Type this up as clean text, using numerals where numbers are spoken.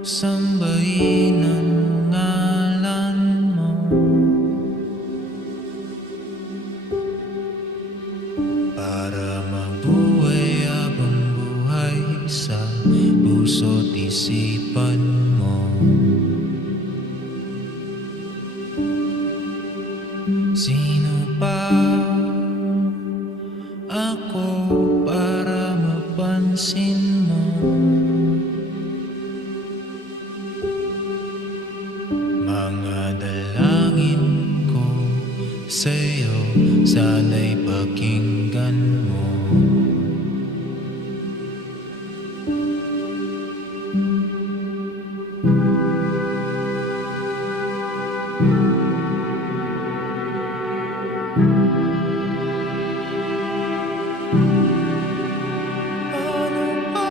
Sambahin ang ngalan mo, para mabuhay habang buhay sa puso't isipan mo. Sino pa ako para mapansin mo?